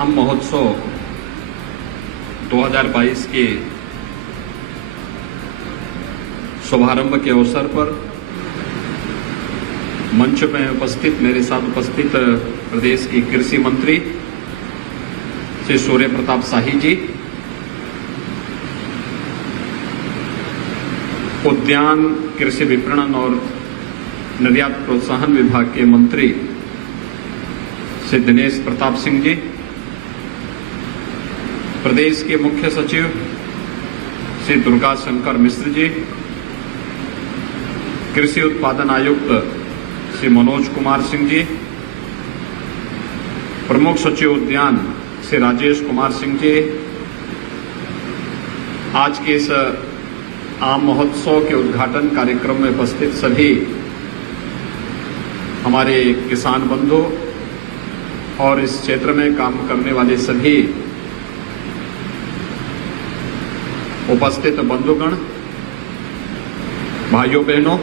आम महोत्सव 2022 के शुभारंभ के अवसर पर मंच में उपस्थित मेरे साथ उपस्थित प्रदेश की कृषि मंत्री श्री सूर्य प्रताप शाही जी, उद्यान, कृषि विपणन और निर्यात प्रोत्साहन विभाग के मंत्री श्री दिनेश प्रताप सिंह जी, प्रदेश के मुख्य सचिव श्री दुर्गा शंकर मिश्र जी, कृषि उत्पादन आयुक्त श्री मनोज कुमार सिंह जी, प्रमुख सचिव उद्यान श्री राजेश कुमार सिंह जी, आज के इस आम महोत्सव के उद्घाटन कार्यक्रम में उपस्थित सभी हमारे किसान बंधु और इस क्षेत्र में काम करने वाले सभी उपस्थित बंधुगण, भाइयों बहनों,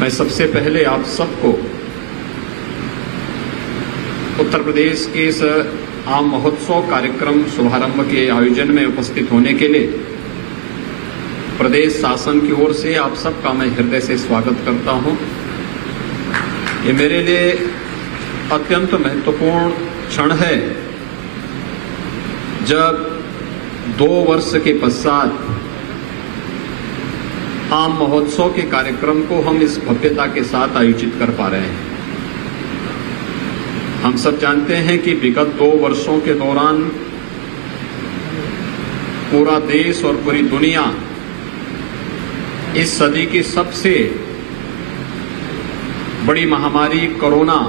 मैं सबसे पहले आप सबको उत्तर प्रदेश के इस आम महोत्सव कार्यक्रम शुभारंभ के आयोजन में उपस्थित होने के लिए प्रदेश शासन की ओर से आप सबका मैं हृदय से स्वागत करता हूं। ये मेरे लिए अत्यंत महत्वपूर्ण क्षण है जब 2 वर्ष के पश्चात आम महोत्सव के कार्यक्रम को हम इस भव्यता के साथ आयोजित कर पा रहे हैं। हम सब जानते हैं कि विगत 2 वर्षों के दौरान पूरा देश और पूरी दुनिया इस सदी की सबसे बड़ी महामारी कोरोना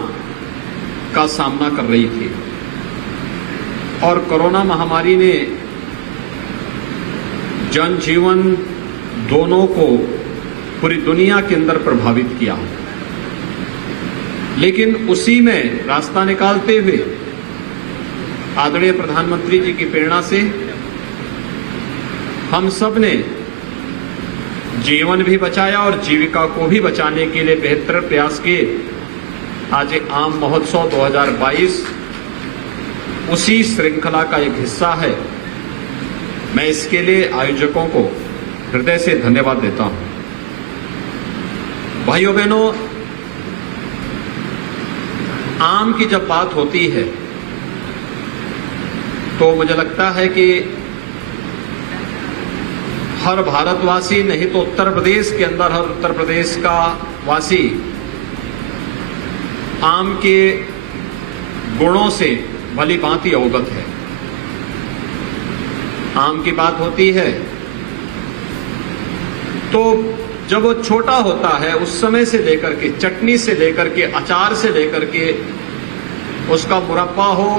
का सामना कर रही थी और कोरोना महामारी ने जनजीवन दोनों को पूरी दुनिया के अंदर प्रभावित किया। लेकिन उसी में रास्ता निकालते हुए आदरणीय प्रधानमंत्री जी की प्रेरणा से हम सब ने जीवन भी बचाया और जीविका को भी बचाने के लिए बेहतर प्रयास किए। आज एक आम महोत्सव 2022 उसी श्रृंखला का एक हिस्सा है। मैं इसके लिए आयोजकों को हृदय से धन्यवाद देता हूं। भाइयों बहनों, आम की जब बात होती है तो मुझे लगता है कि हर भारतवासी, नहीं तो उत्तर प्रदेश के अंदर हर उत्तर प्रदेश का वासी आम के गुणों से भली भांति अवगत है। आम की बात होती है तो जब वो छोटा होता है उस समय से लेकर के चटनी से लेकर के अचार से लेकर के उसका मुरब्बा हो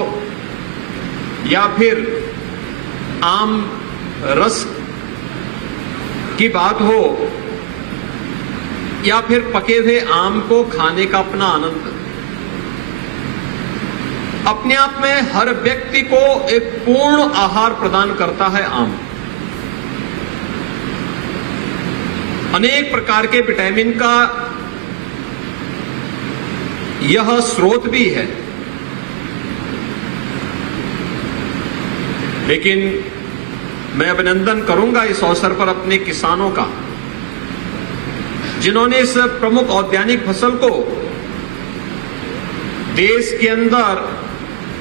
या फिर आम रस की बात हो या फिर पके हुए आम को खाने का अपना आनंद, अपने आप में हर व्यक्ति को एक पूर्ण आहार प्रदान करता है आम। अनेक प्रकार के विटामिन का यह स्रोत भी है। लेकिन मैं अभिनंदन करूंगा इस अवसर पर अपने किसानों का, जिन्होंने इस प्रमुख औद्यानिक फसल को देश के अंदर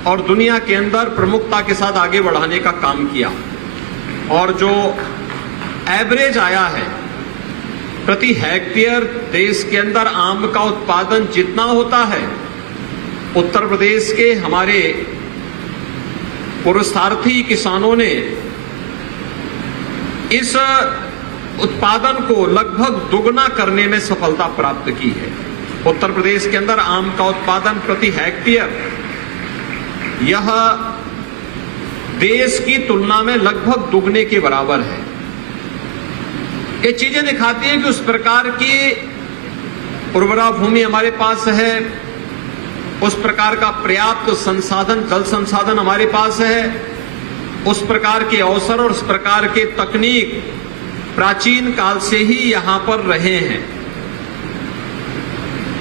और दुनिया के अंदर प्रमुखता के साथ आगे बढ़ाने का काम किया। और जो एवरेज आया है प्रति हेक्टेयर देश के अंदर आम का उत्पादन जितना होता है, उत्तर प्रदेश के हमारे पुरुषार्थी किसानों ने इस उत्पादन को लगभग दुगना करने में सफलता प्राप्त की है। उत्तर प्रदेश के अंदर आम का उत्पादन प्रति हेक्टेयर यह देश की तुलना में लगभग दुगने के बराबर है। ये चीजें दिखाती हैं कि उस प्रकार की उर्वरा भूमि हमारे पास है, उस प्रकार का पर्याप्त संसाधन, जल संसाधन हमारे पास है, उस प्रकार के अवसर और उस प्रकार के तकनीक प्राचीन काल से ही यहां पर रहे हैं।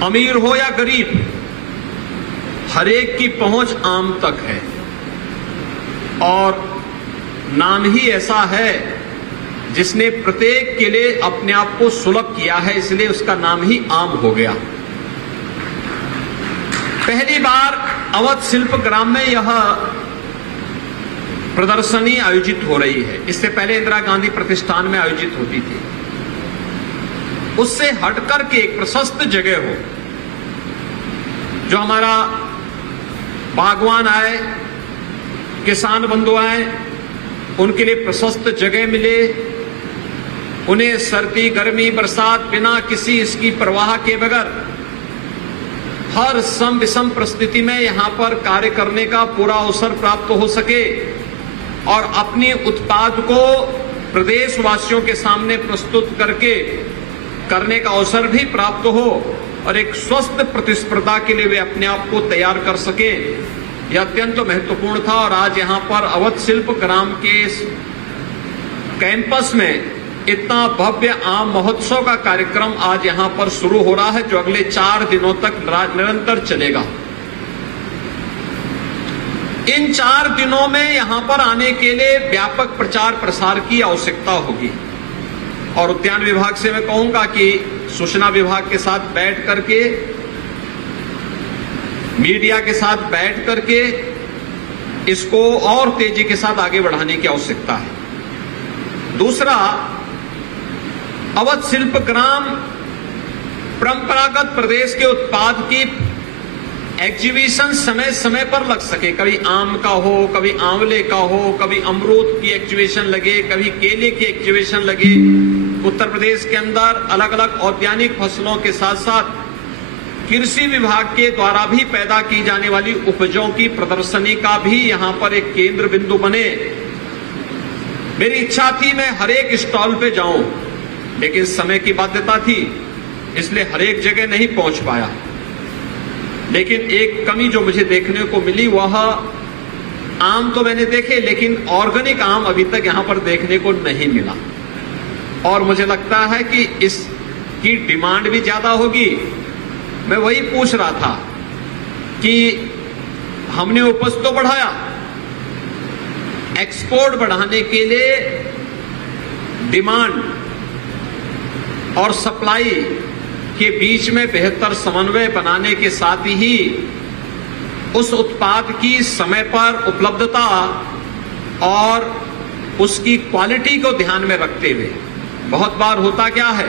अमीर हो या गरीब, हर एक की पहुंच आम तक है और नाम ही ऐसा है जिसने प्रत्येक के लिए अपने आप को सुलभ किया है, इसलिए उसका नाम ही आम हो गया। पहली बार अवध शिल्प ग्राम में यह प्रदर्शनी आयोजित हो रही है। इससे पहले इंदिरा गांधी प्रतिष्ठान में आयोजित होती थी। उससे हटकर के एक प्रशस्त जगह हो, जो हमारा बागवान आए, किसान बंधु आए, उनके लिए प्रशस्त जगह मिले, उन्हें सर्दी गर्मी बरसात बिना किसी इसकी परवाह के बगैर हर सम विषम परिस्थिति में यहां पर कार्य करने का पूरा अवसर प्राप्त हो सके और अपने उत्पाद को प्रदेशवासियों के सामने प्रस्तुत करने का अवसर भी प्राप्त हो और एक स्वस्थ प्रतिस्पर्धा के लिए वे अपने आप को तैयार कर सके, यह अत्यंत महत्वपूर्ण था। और आज यहां पर अवध शिल्प ग्राम के कैंपस में इतना भव्य आम महोत्सव का कार्यक्रम आज यहां पर शुरू हो रहा है, जो अगले 4 दिनों तक निरंतर चलेगा। इन 4 दिनों में यहां पर आने के लिए व्यापक प्रचार प्रसार की आवश्यकता होगी और उद्यान विभाग से मैं कहूंगा कि सूचना विभाग के साथ बैठ करके, मीडिया के साथ बैठ करके इसको और तेजी के साथ आगे बढ़ाने की आवश्यकता है। दूसरा, अवध शिल्प ग्राम परंपरागत प्रदेश के उत्पाद की एग्जीबिशन समय समय पर लग सके। कभी आम का हो, कभी आंवले का हो, कभी अमरूद की एग्जीबिशन लगे, कभी केले की एग्जीबिशन लगे। उत्तर प्रदेश के अंदर अलग अलग औद्यानिक फसलों के साथ साथ कृषि विभाग के द्वारा भी पैदा की जाने वाली उपजों की प्रदर्शनी का भी यहां पर एक केंद्र बिंदु बने। मेरी इच्छा थी मैं हर एक स्टॉल पे जाऊं, लेकिन समय की बाध्यता थी, इसलिए हर एक जगह नहीं पहुंच पाया। लेकिन एक कमी जो मुझे देखने को मिली, वह आम तो मैंने देखे, लेकिन ऑर्गेनिक आम अभी तक यहां पर देखने को नहीं मिला और मुझे लगता है कि इसकी डिमांड भी ज्यादा होगी। मैं वही पूछ रहा था कि हमने उपज तो बढ़ाया, एक्सपोर्ट बढ़ाने के लिए डिमांड और सप्लाई के बीच में बेहतर समन्वय बनाने के साथ ही उस उत्पाद की समय पर उपलब्धता और उसकी क्वालिटी को ध्यान में रखते हुए, बहुत बार होता क्या है,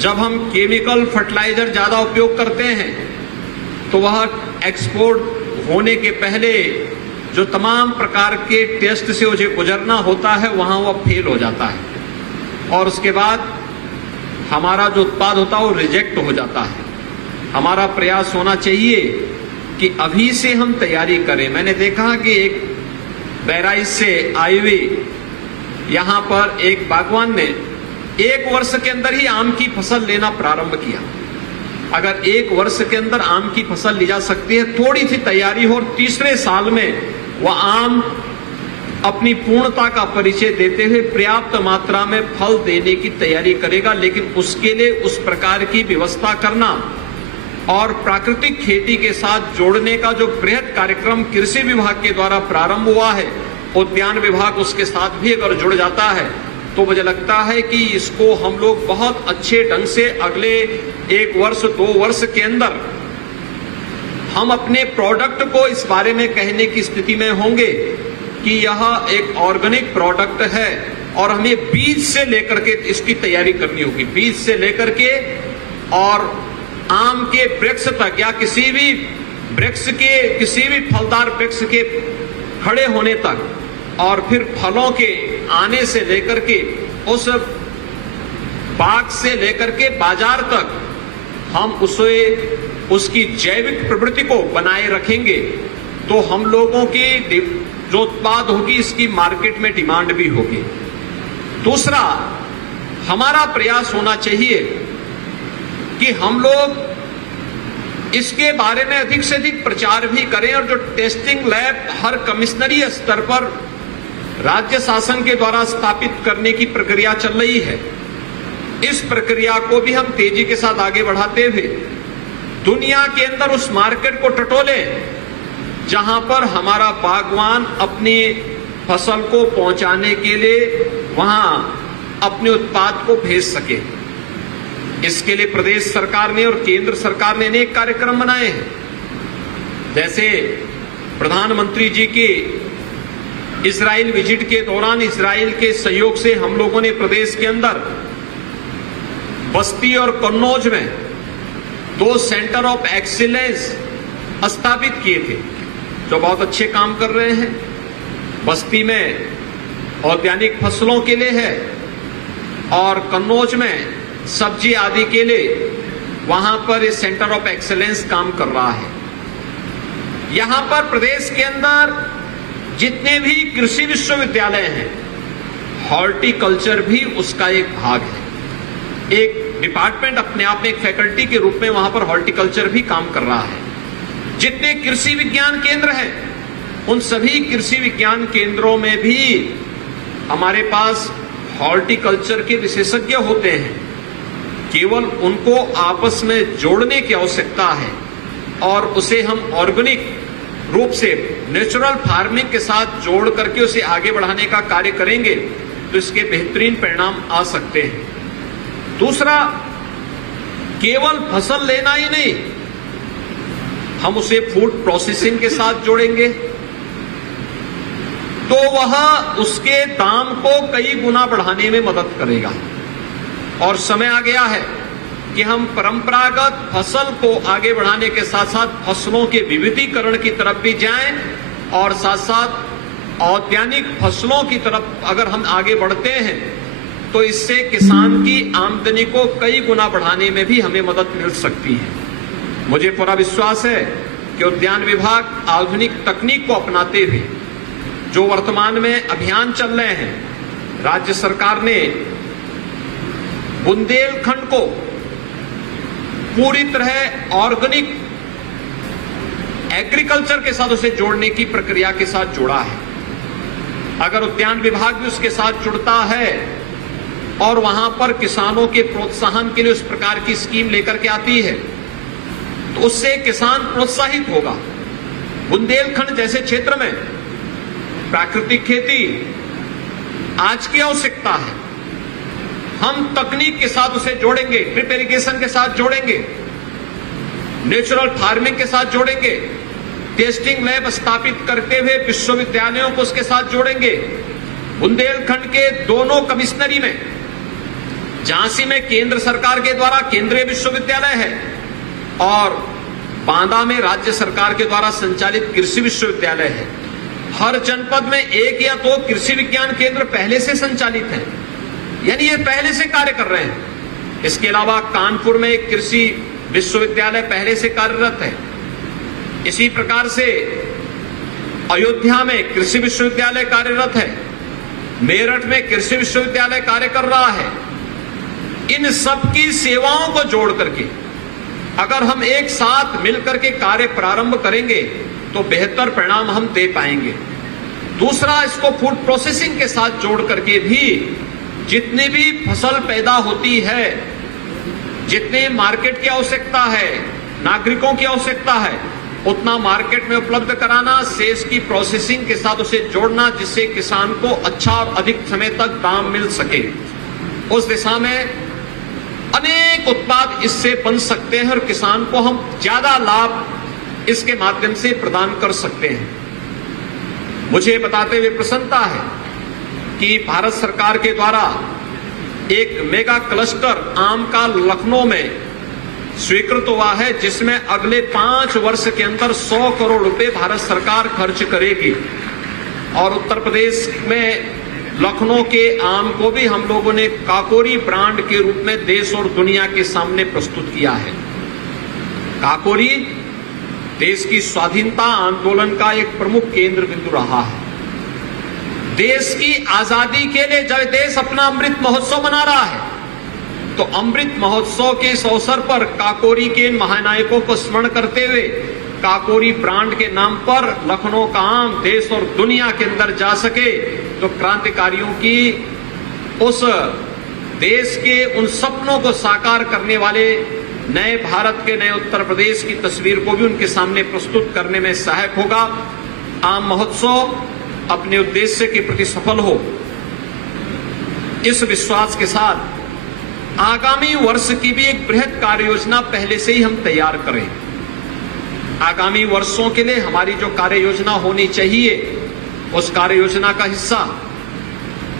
जब हम केमिकल फर्टिलाइजर ज्यादा उपयोग करते हैं तो वह एक्सपोर्ट होने के पहले जो तमाम प्रकार के टेस्ट से उसे गुजरना होता है, वहां वह फेल हो जाता है और उसके बाद हमारा जो उत्पाद होता है वो रिजेक्ट हो जाता है। हमारा प्रयास होना चाहिए कि अभी से हम तैयारी करें। मैंने देखा कि एक बहराइच से आई हुई यहां पर एक बागवान ने 1 वर्ष के अंदर ही आम की फसल लेना प्रारंभ किया। अगर 1 वर्ष के अंदर आम की फसल ली जा सकती है, थोड़ी सी तैयारी हो, और तीसरे साल में वह आम अपनी पूर्णता का परिचय देते हुए पर्याप्त मात्रा में फल देने की तैयारी करेगा। लेकिन उसके लिए उस प्रकार की व्यवस्था करना और प्राकृतिक खेती के साथ जोड़ने का जो बृहद कार्यक्रम कृषि विभाग के द्वारा प्रारंभ हुआ है, उद्यान विभाग उसके साथ भी अगर जुड़ जाता है तो मुझे लगता है कि इसको हम लोग बहुत अच्छे ढंग से अगले 1 वर्ष 2 वर्ष के अंदर हम अपने प्रोडक्ट को इस बारे में कहने की स्थिति में होंगे कि यह एक ऑर्गेनिक प्रोडक्ट है और हमें बीज से लेकर के इसकी तैयारी करनी होगी। बीज से लेकर के और आम के वृक्ष तक या किसी भी वृक्ष के, किसी भी फलदार वृक्ष के खड़े होने तक और फिर फलों के आने से लेकर के उस बाग से लेकर के बाजार तक हम उसे उसकी जैविक प्रवृत्ति को बनाए रखेंगे तो हम लोगों की जो उत्पाद होगी इसकी मार्केट में डिमांड भी होगी। दूसरा, हमारा प्रयास होना चाहिए कि हम लोग इसके बारे में अधिक से अधिक प्रचार भी करें और जो टेस्टिंग लैब हर कमिश्नरी स्तर पर राज्य शासन के द्वारा स्थापित करने की प्रक्रिया चल रही है, इस प्रक्रिया को भी हम तेजी के साथ आगे बढ़ाते हुए दुनिया के अंदर उस मार्केट को टटोले जहां पर हमारा बागवान अपनी फसल को पहुंचाने के लिए वहां अपने उत्पाद को भेज सके। इसके लिए प्रदेश सरकार ने और केंद्र सरकार ने अनेक कार्यक्रम बनाए हैं। जैसे प्रधानमंत्री जी की इजराइल विजिट के दौरान इजराइल के सहयोग से हम लोगों ने प्रदेश के अंदर बस्ती और कन्नौज में 2 सेंटर ऑफ एक्सीलेंस स्थापित किए थे, जो बहुत अच्छे काम कर रहे हैं। बस्ती में औद्यानिक फसलों के लिए है और कन्नौज में सब्जी आदि के लिए वहां पर इस सेंटर ऑफ एक्सीलेंस काम कर रहा है। यहां पर प्रदेश के अंदर जितने भी कृषि विश्वविद्यालय हैं, हॉर्टिकल्चर भी उसका एक भाग है। एक डिपार्टमेंट अपने आप में एक फैकल्टी के रूप में वहां पर हॉर्टिकल्चर भी काम कर रहा है। जितने कृषि विज्ञान केंद्र हैं, उन सभी कृषि विज्ञान केंद्रों में भी हमारे पास हॉर्टिकल्चर के विशेषज्ञ होते हैं। केवल उनको आपस में जोड़ने की आवश्यकता है और उसे हम ऑर्गेनिक रूप से नेचुरल फार्मिंग के साथ जोड़ करके उसे आगे बढ़ाने का कार्य करेंगे तो इसके बेहतरीन परिणाम आ सकते हैं। दूसरा, केवल फसल लेना ही नहीं, हम उसे फूड प्रोसेसिंग के साथ जोड़ेंगे तो वह उसके दाम को कई गुना बढ़ाने में मदद करेगा। और समय आ गया है कि हम परंपरागत फसल को आगे बढ़ाने के साथ साथ फसलों के विविधीकरण की तरफ भी जाएं और साथ साथ औद्यानिक फसलों की तरफ अगर हम आगे बढ़ते हैं तो इससे किसान की आमदनी को कई गुना बढ़ाने में भी हमें मदद मिल सकती है। मुझे पूरा विश्वास है कि उद्यान विभाग आधुनिक तकनीक को अपनाते हुए जो वर्तमान में अभियान चल रहे हैं, राज्य सरकार ने बुंदेलखंड को पूरी तरह ऑर्गेनिक एग्रीकल्चर के साथ उसे जोड़ने की प्रक्रिया के साथ जोड़ा है। अगर उद्यान विभाग भी उसके साथ जुड़ता है और वहां पर किसानों के प्रोत्साहन के लिए उस प्रकार की स्कीम लेकर के आती है तो उससे किसान प्रोत्साहित होगा। बुंदेलखंड जैसे क्षेत्र में प्राकृतिक खेती आज की आवश्यकता है। हम तकनीक के साथ उसे जोड़ेंगे, ड्रिप इरिगेशन के साथ जोड़ेंगे, नेचुरल फार्मिंग के साथ जोड़ेंगे, टेस्टिंग लैब स्थापित करते हुए विश्वविद्यालयों को उसके साथ जोड़ेंगे। बुंदेलखंड के दोनों कमिश्नरी में, झांसी में केंद्र सरकार के द्वारा केंद्रीय विश्वविद्यालय है और बांदा में राज्य सरकार के द्वारा संचालित कृषि विश्वविद्यालय है। हर जनपद में 1 या 2 कृषि विज्ञान केंद्र पहले से संचालित हैं, यानी ये पहले से कार्य कर रहे हैं। इसके अलावा कानपुर में एक कृषि विश्वविद्यालय पहले से कार्यरत है। इसी प्रकार से अयोध्या में कृषि विश्वविद्यालय कार्यरत है, मेरठ में कृषि विश्वविद्यालय कार्य कर रहा है। इन सब की सेवाओं को जोड़ करके अगर हम एक साथ मिलकर के कार्य प्रारंभ करेंगे तो बेहतर परिणाम हम दे पाएंगे। दूसरा, इसको फूड प्रोसेसिंग के साथ जोड़ करके भी जितनी भी फसल पैदा होती है, जितने मार्केट की आवश्यकता है, नागरिकों की आवश्यकता है, उतना मार्केट में उपलब्ध कराना, शेष की प्रोसेसिंग के साथ उसे जोड़ना जिससे किसान को अच्छा और अधिक समय तक दाम मिल सके। उस दिशा में अनेक उत्पाद इससे बन सकते हैं और किसान को हम ज्यादा लाभ इसके माध्यम से प्रदान कर सकते हैं। मुझे बताते हुए प्रसन्नता है कि भारत सरकार के द्वारा एक मेगा क्लस्टर आम का लखनऊ में स्वीकृत हुआ है, जिसमें अगले 5 वर्ष के अंदर 100 करोड़ रुपए भारत सरकार खर्च करेगी और उत्तर प्रदेश में लखनऊ के आम को भी हम लोगों ने काकोरी ब्रांड के रूप में देश और दुनिया के सामने प्रस्तुत किया है। काकोरी देश की स्वाधीनता आंदोलन का एक प्रमुख केंद्र बिंदु रहा है। देश की आजादी के लिए जब देश अपना अमृत महोत्सव मना रहा है तो अमृत महोत्सव के इस अवसर पर काकोरी के महानायकों को स्मरण करते हुए काकोरी ब्रांड के नाम पर लखनऊ का आम देश और दुनिया के अंदर जा सके तो क्रांतिकारियों की उस देश के उन सपनों को साकार करने वाले नए भारत के, नए उत्तर प्रदेश की तस्वीर को भी उनके सामने प्रस्तुत करने में सहायक होगा। आम महोत्सव अपने उद्देश्य के प्रति सफल हो, इस विश्वास के साथ आगामी वर्ष की भी एक बृहद कार्य योजना पहले से ही हम तैयार करें। आगामी वर्षों के लिए हमारी जो कार्य योजना होनी चाहिए, उस कार्य योजना का हिस्सा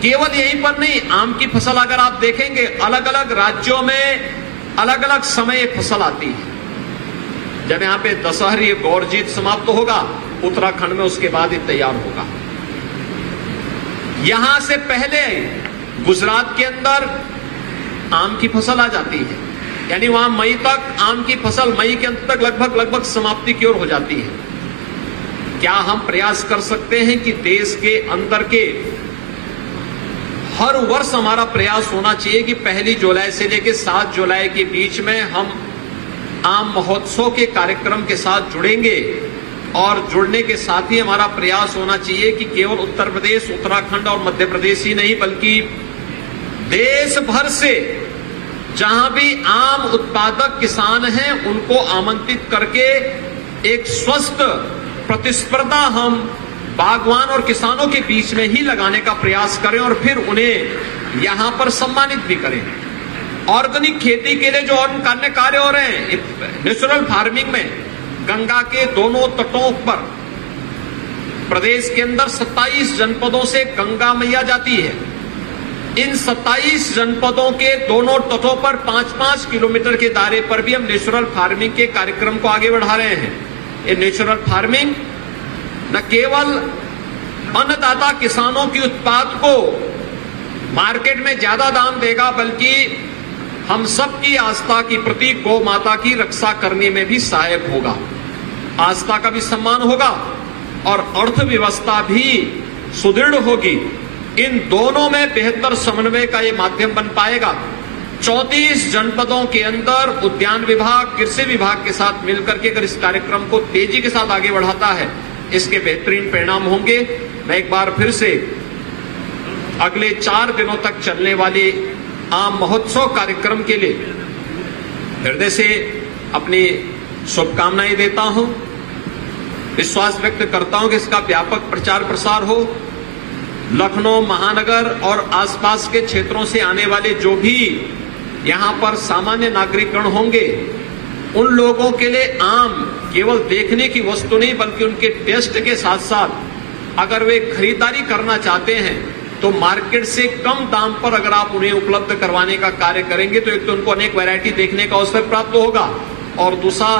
केवल यहीं पर नहीं, आम की फसल अगर आप देखेंगे अलग अलग राज्यों में अलग अलग समय फसल आती है। जब यहां पे दशहरी गौर जीत समाप्त होगा, उत्तराखंड में उसके बाद ही तैयार होगा। यहां से पहले गुजरात के अंदर आम की फसल आ जाती है, यानी वहां मई तक आम की फसल, मई के अंत तक लगभग समाप्ति की ओर हो जाती है। क्या हम प्रयास कर सकते हैं कि देश के अंदर के हर वर्ष हमारा प्रयास होना चाहिए कि 1 जुलाई से लेकर 7 जुलाई के बीच में हम आम महोत्सव के कार्यक्रम के साथ जुड़ेंगे, और जुड़ने के साथ ही हमारा प्रयास होना चाहिए कि केवल उत्तर प्रदेश, उत्तराखंड और मध्य प्रदेश ही नहीं, बल्कि देश भर से जहां भी आम उत्पादक किसान हैं उनको आमंत्रित करके एक स्वस्थ प्रतिस्पर्धा हम बागवान और किसानों के बीच में ही लगाने का प्रयास करें, और फिर उन्हें यहां पर सम्मानित भी करें। ऑर्गेनिक खेती के लिए जो अन्य कार्य हो रहे हैं, नेचुरल फार्मिंग में गंगा के दोनों तटों पर प्रदेश के अंदर 27 जनपदों से गंगा मैया जाती है। इन 27 जनपदों के दोनों तटों पर 5-5 किलोमीटर के दायरे पर भी हम नेचुरल फार्मिंग के कार्यक्रम को आगे बढ़ा रहे हैं। ये नेचुरल फार्मिंग न केवल अन्नदाता किसानों के उत्पाद को मार्केट में ज्यादा दाम देगा, बल्कि हम सबकी आस्था की प्रतीक गौ माता की रक्षा करने में भी सहायक होगा। आस्था का भी सम्मान होगा और अर्थव्यवस्था भी सुदृढ़ होगी। इन दोनों में बेहतर समन्वय का ये माध्यम बन पाएगा। 34 जनपदों के अंदर उद्यान विभाग, कृषि विभाग के साथ मिलकर के अगर इस कार्यक्रम को तेजी के साथ आगे बढ़ाता है, इसके बेहतरीन परिणाम होंगे। मैं एक बार फिर से अगले 4 दिनों तक चलने वाले आम महोत्सव कार्यक्रम के लिए हृदय से अपनी शुभकामनाएं देता हूं। विश्वास व्यक्त करता हूं कि इसका व्यापक प्रचार प्रसार हो। लखनऊ महानगर और आसपास के क्षेत्रों से आने वाले जो भी यहां पर सामान्य नागरिकगण होंगे, उन लोगों के लिए आम केवल देखने की वस्तु नहीं, बल्कि उनके टेस्ट के साथ साथ अगर वे खरीदारी करना चाहते हैं तो मार्केट से कम दाम पर अगर आप उन्हें उपलब्ध करवाने का कार्य करेंगे तो एक तो उनको अनेक वैरायटी देखने का अवसर प्राप्त होगा, और दूसरा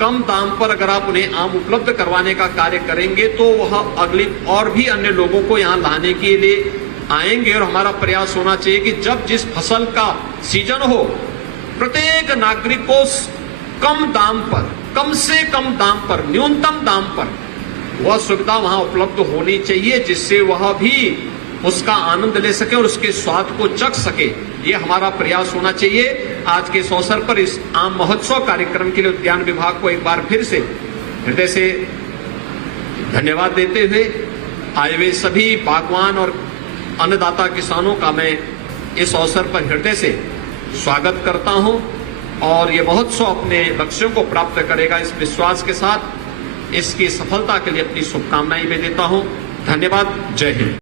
कम दाम पर अगर आप उन्हें आम उपलब्ध करवाने का कार्य करेंगे तो वह अगली और भी अन्य लोगों को यहाँ लाने के लिए आएंगे। और हमारा प्रयास होना चाहिए कि जब जिस फसल का सीजन हो, प्रत्येक नागरिक को कम दाम पर, कम से कम दाम पर, न्यूनतम दाम पर वह सुविधा वहां उपलब्ध होनी चाहिए, जिससे वह भी उसका आनंद ले सके और उसके स्वाद को चख सके। ये हमारा प्रयास होना चाहिए। आज के इस अवसर पर इस आम महोत्सव कार्यक्रम के लिए उद्यान विभाग को एक बार फिर से हृदय से धन्यवाद देते हुए आए हुए सभी बागवान और अन्नदाता किसानों का मैं इस अवसर पर हृदय से स्वागत करता हूं, और ये महोत्सव अपने लक्ष्यों को प्राप्त करेगा इस विश्वास के साथ इसकी सफलता के लिए अपनी शुभकामनाएं मैं देता हूं। धन्यवाद। जय हिंद।